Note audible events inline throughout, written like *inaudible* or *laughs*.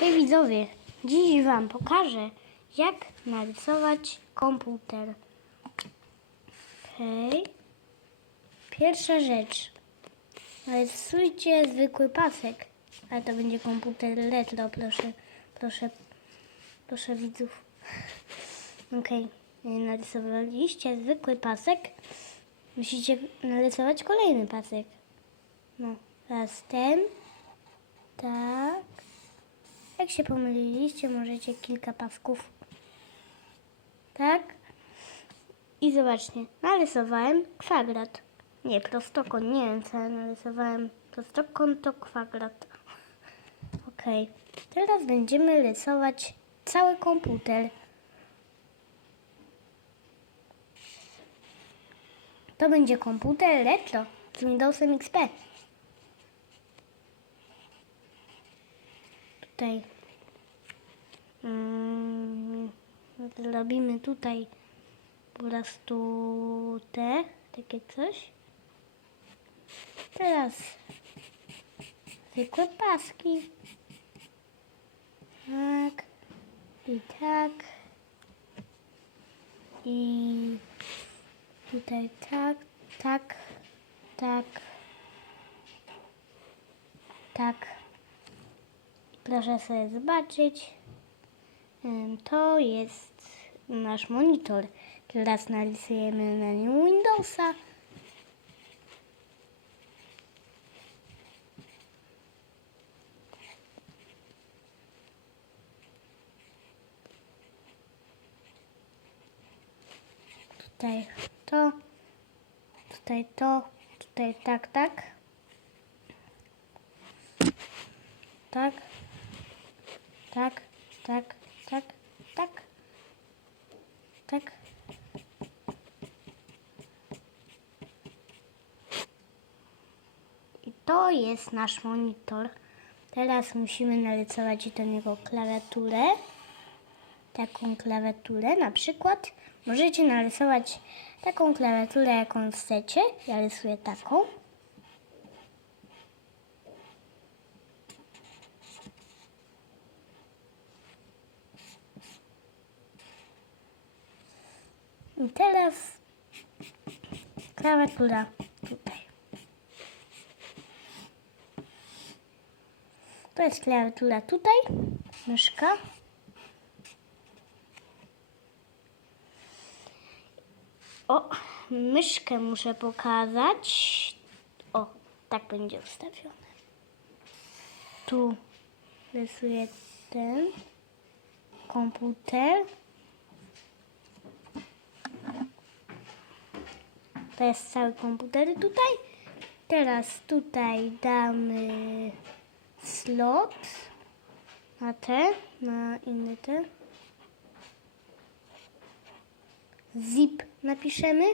Hej widzowie, dziś Wam pokażę, jak narysować komputer. Hej. Pierwsza rzecz. Narysujcie zwykły pasek, ale to będzie komputer retro, proszę, proszę, proszę widzów. *laughs* Okej, narysowaliście zwykły pasek. Musicie narysować kolejny pasek. No, raz ten, tak. Jak się pomyliliście, możecie kilka pasków. Tak? I zobaczcie, narysowałem kwadrat. Nie, prostokąt, nie wiem co narysowałem. Prostokąt to kwadrat. Okej, teraz będziemy rysować cały komputer. To będzie komputer retro z Windowsem XP. Tutaj mm, zrobimy tutaj po prostu te, takie coś. Teraz zwykłe paski. Tak. I tak. I tutaj tak, tak, tak, tak. Proszę sobie zobaczyć. To jest nasz monitor. Teraz narysujemy na nim Windowsa. Tutaj to, tutaj to, tutaj tak, tak. Tak, tak, tak, tak, tak, tak. I to jest nasz monitor. Teraz musimy narysować do niego klawiaturę. Taką klawiaturę na przykład. Możecie narysować taką klawiaturę, jaką chcecie. Ja rysuję taką. I teraz klawiatura tutaj. To jest klawiatura tutaj, myszka. O, myszkę muszę pokazać. O, tak będzie ustawione. Tu rysuję ten komputer. To jest cały komputer tutaj. Teraz tutaj damy slot na te, na inny te. Zip napiszemy.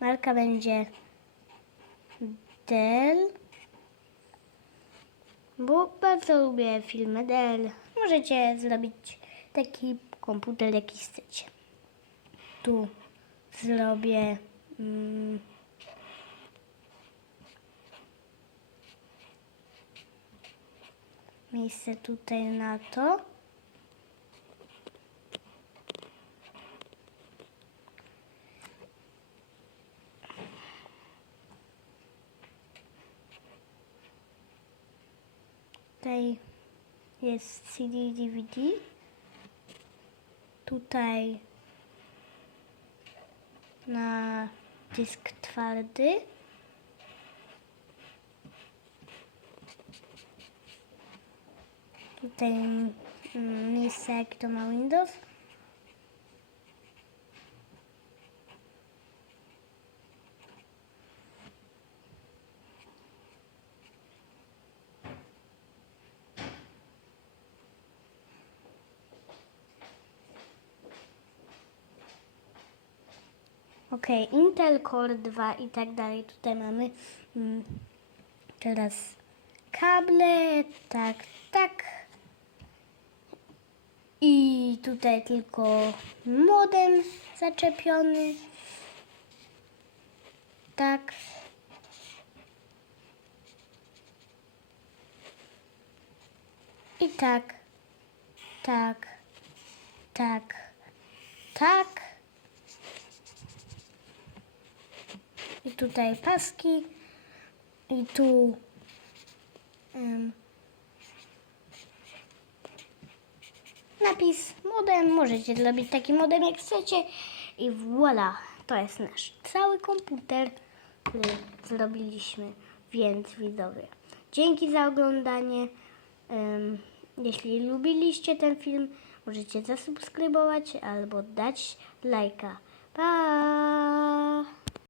Marka będzie Dell. Bo bardzo lubię filmy Dell. Możecie zrobić taki komputer, jaki chcecie. Tu zrobię mm, miejsce tutaj na to. Tutaj jest CD DVD. Tutaj na dysk twardy. Tutaj jak to ma Windows. Ok, Intel Core 2 i tak dalej. Tutaj mamy mm, teraz kable, tak, tak. I tutaj tylko modem zaczepiony. Tak. I tak. tak, tak, tak. I tutaj paski. I tu em, napis modem. Możecie zrobić taki modem jak chcecie. I voilà, to jest nasz cały komputer, który zrobiliśmy. Więc widzowie, dzięki za oglądanie. Em, jeśli lubiliście ten film, możecie zasubskrybować albo dać lajka. Pa!